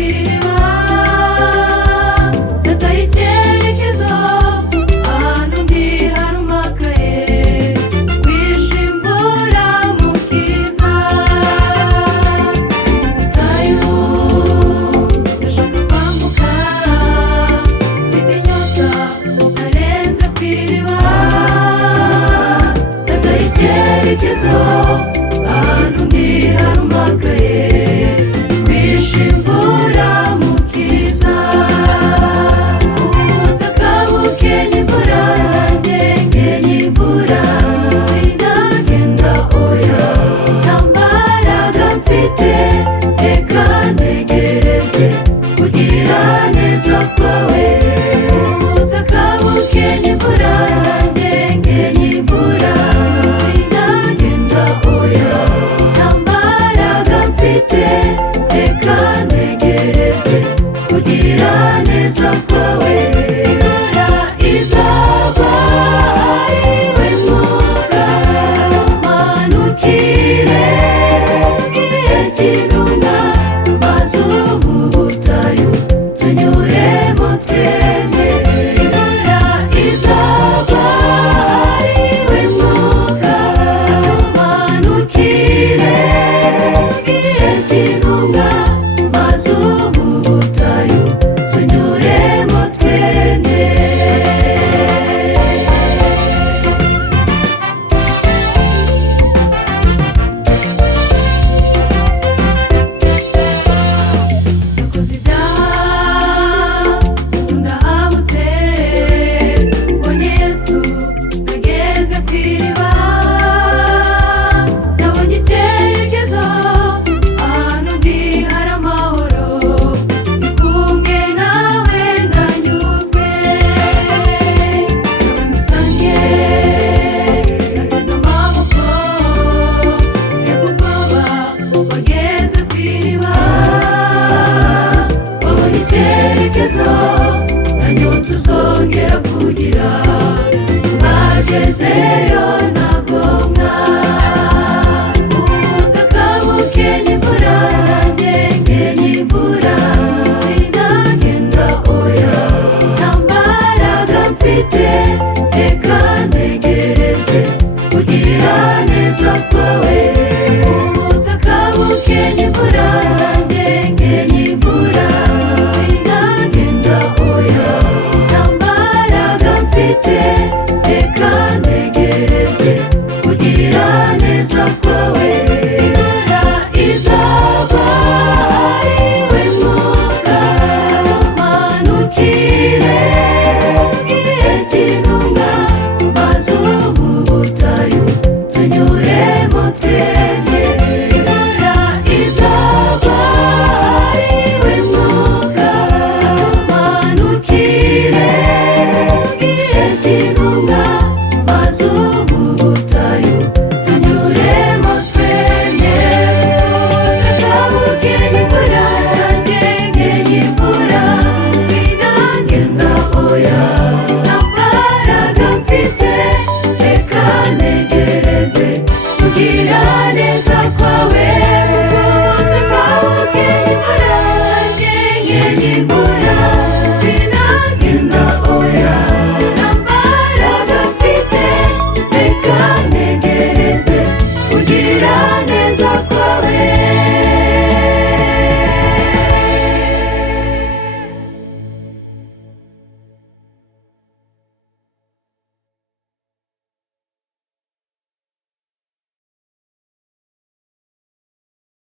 kw'iriba nataye icyerekezo ahantu ndi harumakaye wishe imvura mukiza ubutayu ndashaka kwambuka mfite inyota narenze kw'iriba nataye icyerekezo ahantu ndi harumakaye wishe imvura mukiza ubutaka bukenya imvura ngenye imvura sinagenda oya nta mbaraga mfite reka ntegereze kugira neza kwawe ubutaka bukenya imvura ngenye imvura sinagenda oya nta mbaraga mfite reka ntegereze kugira neza kwawe